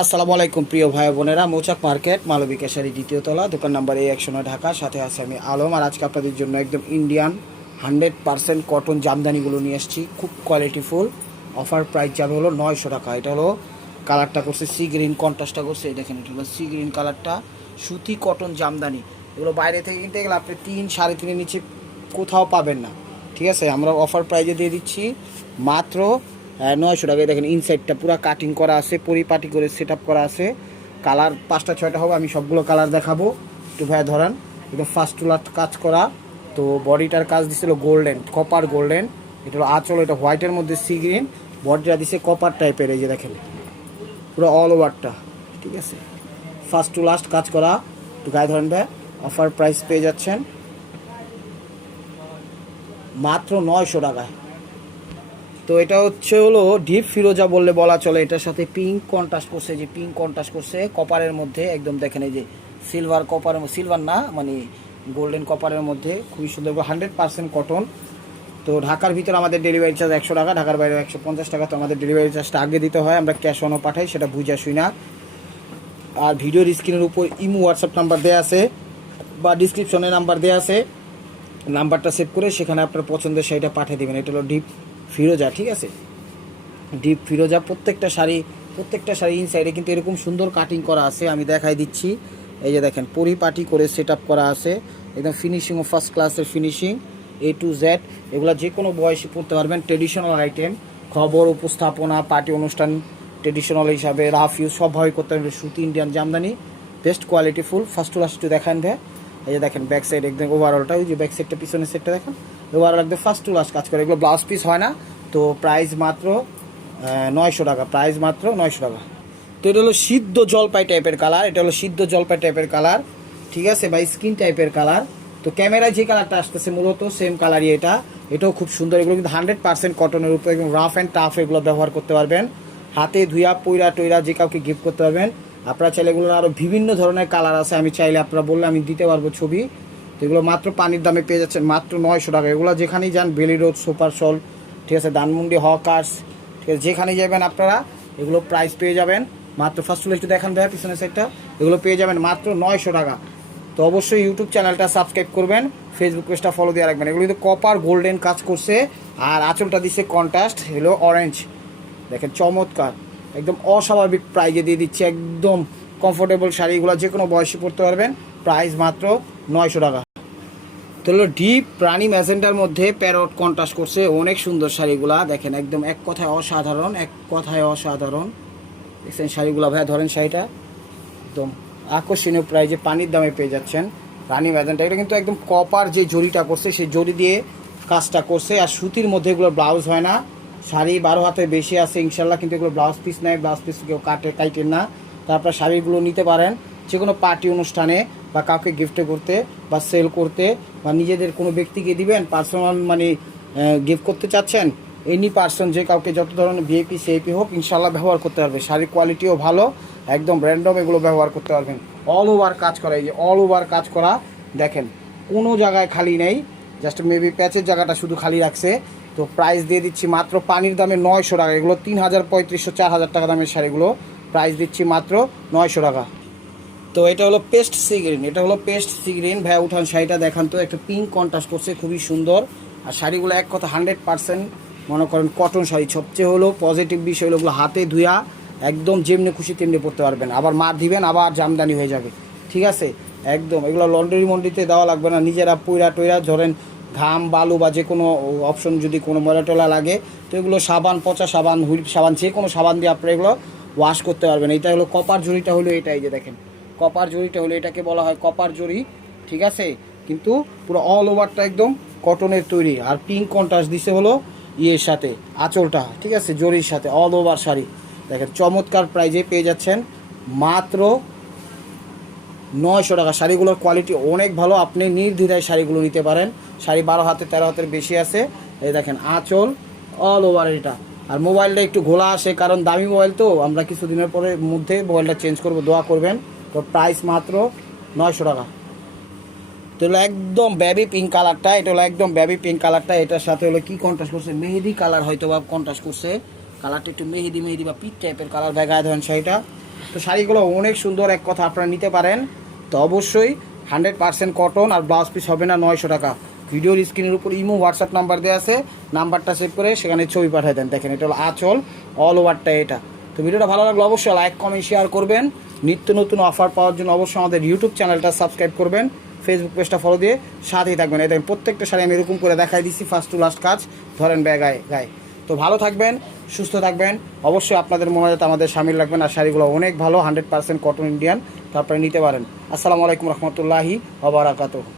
আসসালামু আলাইকুম প্রিয় ভাই বোনেরা, মৌচাক মার্কেট মালবিকা শাড়ি দ্বিতীয় তলা, দোকান নাম্বার A109 ঢাকা। সাথে আছে আমি আলম। আর আজকে আপনাদের জন্য একদম ইন্ডিয়ান 100% কটন জামদানিগুলো নিয়ে এসেছি, খুব কোয়ালিটিফুল। অফার প্রাইস যাবে হলো 900 টাকা। এটা হলো কালারটা করছে সি গ্রিন, কন্ট্রাস্টটা করছে এই দেখেন, এটা হলো সি গ্রিন কালারটা, সুতি কটন জামদানি। এগুলো বাইরে থেকে কিনতে গেলে আপনি 3-3.5 নিচে কোথাও পাবেন না, ঠিক আছে। আমরা অফার প্রাইজে দিয়ে দিচ্ছি মাত্র 900 টাকায়। দেখেন ইনসাইডটা পুরো কাটিং করা আছে, পরিপাটি করে সেট আপ করা আছে। কালার 5টা-6টা হবে, আমি সবগুলো কালার দেখাবো। একটু ভাইয়া ধরান, একদম ফার্স্ট টু লাস্ট কাজ করা। তো বডিটার কাজ দিছিল গোল্ডেন, কপার গোল্ডেন। এটা হলো আঁচল, এটা হোয়াইটের মধ্যে সি গ্রিন, বডিটা দিছে কপার টাইপের। এই যে দেখেন পুরো অল ওভারটা, ঠিক আছে, ফার্স্ট টু লাস্ট কাজ করা। একটু গায়ে ধরেন ভাই। অফার প্রাইস পেয়ে যাচ্ছেন মাত্র 900 টাকায়। তো এটা হলো ডিপ ফিরোজা বললে বলা চলে। এটার সাথে পিঙ্ক কন্ট্রাস্ট করছে, যে পিঙ্ক কন্ট্রাস্ট করছে কপারের মধ্যে, একদম দেখেন এই যে সিলভার কপারের, সিলভার না মানে গোল্ডেন কপারের মধ্যে, খুবই সুন্দর। 100% কটন। তো ঢাকার ভিতরে আমাদের ডেলিভারি চার্জ 100 টাকা, ঢাকার বাইরে 150 টাকা। তো আমাদের ডেলিভারি চার্জটা আগে দিতে হয়, আমরা ক্যাশ অনও পাঠাই, সেটা বুঝা শুই না। আর ভিডিওর স্ক্রিনের উপর ইমো হোয়াটসঅ্যাপ নাম্বার দেওয়া আছে বা ডিসক্রিপশনে নাম্বার দেওয়া আছে, নাম্বারটা সেভ করে সেখানে আপনার পছন্দের শাড়িটা পাঠিয়ে দেবেন। এটা হলো ডিপ ফিরোজা, ঠিক আছে, ডিপ ফিরোজা। প্রত্যেকটা শাড়ি ইনসাইডে কিন্তু এরকম সুন্দর কাটিং করা আছে, আমি দেখাই দিচ্ছি। এই যে দেখেন পরিপাটি করে সেট আপ করা আছে, একদম ফিনিশিংও ফার্স্ট ক্লাসের ফিনিশিং, A to Z। এগুলো যে কোনো বয়সে পড়তে পারবেন। ট্রেডিশনাল আইটেম, খবর উপস্থাপনা, পার্টি অনুষ্ঠান, ট্রেডিশনাল হিসাবে রাফ ইউজ সবভাবে করতে পারবেন। সুতি Indian Jamdani, best quality full. First to last একটু দেখান দেয়। এই যে দেখেন ব্যাক সাইড একদম ওভারঅলটা, ওই যে ব্যাক সাইডটা পিছনের সেটটা দেখেন, ওভারঅল একদম ফার্স্ট টু লাস্ট কাজ করে। এগুলো ব্লাউজ পিস হয় না। তো প্রাইস মাত্র 900 টাকা, প্রাইস মাত্র 900 টাকা। তো এটা হলো সিদ্ধ জলপাই টাইপের কালার, এটা হলো সিদ্ধ জলপাই টাইপের কালার, ঠিক আছে, বা স্কিন টাইপের কালার। তো ক্যামেরায় যে কালারটা আসতেছে মূলত সেম কালারই এটা। এটাও খুব সুন্দর। এগুলো কিন্তু 100% কটনের উপর, একদম রাফ অ্যান্ড টাফ এগুলো ব্যবহার করতে পারবেন। হাতে ধুয়া পইরা টইরা যে কাউকে গিফট করতে পারবেন। আপনারা চাইলে এগুলো আরও বিভিন্ন ধরনের কালার আছে, আমি চাইলে আপনারা বললে আমি দিতে পারবো ছবি। তো এগুলো মাত্র পানির দামে পেয়ে যাচ্ছেন মাত্র 900 টাকা। এগুলো যেখানেই যান, বেলি রোড, সুপার শল, ঠিক আছে, ধানমন্ডি, হকার্স, ঠিক আছে, যেখানেই যাবেন আপনারা এগুলো প্রাইস পেয়ে যাবেন মাত্র। ফার্স্ট হলো একটু দেখান দেয় পিছনের সাইডটা, এগুলো পেয়ে যাবেন মাত্র 900 টাকা। তো অবশ্যই ইউটিউব চ্যানেলটা সাবস্ক্রাইব করবেন, ফেসবুক পেজটা ফলো দিয়ে রাখবেন। এগুলো কিন্তু কপার গোল্ডেন কাজ করছে, আর আঁচলটা দিচ্ছে কন্ট্রাস্ট হলো অরেঞ্জ। দেখেন চমৎকার, একদম অস্বাভাবিক প্রাইজে দিয়ে দিচ্ছে, একদম কমফোর্টেবল শাড়িগুলো যে কোনো বয়সে পরতে পারবেন। প্রাইস মাত্র 900 টাকা। তো হলো ডিপ রানি ম্যাজেন্টার মধ্যে প্যারট কন্ট্রাস্ট করছে, অনেক সুন্দর শাড়িগুলা। দেখেন একদম এক কথায় অসাধারণ, এক কথায় অসাধারণ। দেখছেন শাড়িগুলা ভাইয়া, ধরেন শাড়িটা একদম আকর্ষণীয় প্রাইজে পানির দামে পেয়ে যাচ্ছেন। রানি ম্যাজেন্টা, এটা কিন্তু একদম কপার যে জরিটা করছে সেই জরি দিয়ে কাজটা করছে। আর সুতির মধ্যে এগুলো ব্লাউজ হয় না। শাড়ি 12 হাতের বেশি আছে ইনশাল্লাহ, কিন্তু এগুলো ব্লাউজ পিস নেয়, ব্লাউজ পিস কেউ কাটেন না। তারপর শাড়িগুলো নিতে পারেন যে কোনো পার্টি অনুষ্ঠানে, বা কাউকে গিফট করতে, বা সেল করতে, বা নিজেদের কোনো ব্যক্তিকে দিবেন, পার্সোনাল মানে গিফট করতে চাচ্ছেন, এনি পার্সন যে কাউকে যত ধরনের ভিআইপি সিআইপি হোক ইনশাল্লাহ ব্যবহার করতে পারবে। শাড়ির কোয়ালিটিও ভালো, একদম র্যান্ডম এগুলো ব্যবহার করতে পারবেন। অল ওভার কাজ করা, এই যে অল ওভার কাজ করা দেখেন, কোনো জায়গায় খালি নেই, জাস্ট মেবি প্যাচের জায়গাটা শুধু খালি রাখছে। তো প্রাইস দিয়ে দিচ্ছি মাত্র পানির দামে 900 টাকা। এগুলো 3500-4000 টাকা দামের শাড়িগুলো, প্রাইস দিচ্ছি মাত্র 900 টাকা। তো এটা হলো পেস্ট সি গ্রিন, এটা হলো পেস্ট সি গ্রিন। ভাইয়া উঠান শাড়িটা দেখান তো, একটা পিঙ্ক কন্ট্রাস্ট করছে, খুবই সুন্দর। আর শাড়িগুলো এক কথা 100% মনে করেন কটন শাড়ি। সবচেয়ে হলো পজিটিভ বিষয় হলো ওগুলো হাতে ধুয়া একদম যেমনি খুশি তেমনি পরতে পারবেন, আবার মার দিবেন আবার জামদানি হয়ে যাবে, ঠিক আছে। একদম এগুলো লন্ড্রি মন্ড্রিতে দেওয়া লাগবে না, নিজেরা পইরা টইরা, ধরেন ঘাম বালু বা যে কোনো অপশন যদি কোনো ময়লা টলা লাগে, তো এগুলো সাবান, পচা সাবান, হুইল সাবান, যে কোনো সাবান দিয়ে আপনারা এগুলো ওয়াশ করতে পারবেন। এটা হলো কপার জরিটা হলো এটাই, যে দেখেন কপার জরিটা হলো, এটাকে বলা হয় কপার জরি, ঠিক আছে। কিন্তু পুরো অল ওভারটা একদম কটনের তৈরি। আর পিঙ্ক কন্ট্রাস্ট দিছে হলো ইয়ের সাথে আঁচলটা, ঠিক আছে, জরির সাথে অল ওভার শাড়ি। দেখেন চমৎকার প্রাইজে পেয়ে যাচ্ছেন মাত্র 900 টাকা। শাড়িগুলোর কোয়ালিটি অনেক ভালো, আপনি নির্দ্বিধায় শাড়িগুলো নিতে পারেন। শাড়ি 12 হাতে 13 হাতের বেশি আছে। এই দেখেন আঁচল অল ওভার এটা। আর মোবাইলটা একটু ঘোলা আসে, কারণ দামি মোবাইল, তো আমরা কিছুদিনের পরে মধ্যে মোবাইলটা চেঞ্জ করবো, দোয়া করবেন। তো প্রাইস মাত্র 900 টাকা। তো হলো একদম বেবি পিঙ্ক কালারটা, এটা হলো একদম বেবি পিঙ্ক কালারটা। এটার সাথে হলো কি কন্ট্রাস্ট করছে, মেহেদি কালার হয়তো বা কন্ট্রাস্ট করছে, কালারটা একটু মেহেদি মেহেদি বা পিট টাইপের কালার। গায়ে ধরেন শাড়িটা, তো শাড়িগুলো অনেক সুন্দর, এক কথা আপনারা নিতে পারেন। তো অবশ্যই 100% কটন, আর ব্লাউজ পিস হবে না 900 টাকা। ভিডিওর স্ক্রিনের উপর ইমো হোয়াটসঅ্যাপ নাম্বার দেওয়া আছে, নাম্বারটা সেভ করে সেখানে ছবি পাঠিয়ে দেন। দেখেন এটা হলো আঁচল, অল ওভারটা এটা। তো ভিডিওটা ভালো লাগলে অবশ্যই লাইক কমেন্ট শেয়ার করবেন। নিত্য নতুন অফার পাওয়ার জন্য অবশ্যই আমাদের ইউটিউব চ্যানেলটা সাবস্ক্রাইব করবেন, ফেসবুক পেজটা ফলো দিয়ে সাথেই থাকবেন। এই দেখেন প্রত্যেকটা শাড়ি আমি এরকম করে দেখাই দিচ্ছি, ফার্স্ট টু লাস্ট কাজ ধরেন গায়ে গায়ে। তো ভালো থাকবেন, সুস্থ থাকবেন, অবশ্যই আপনাদের মনে যাতে আমাদের সামিল রাখবেন। আর শাড়িগুলো অনেক ভালো, 100% কটন ইন্ডিয়ান, তারপরে নিতে পারেন। আসসালামু আলাইকুম রহমতুল্লাহি ওয়া বারাকাতুহু।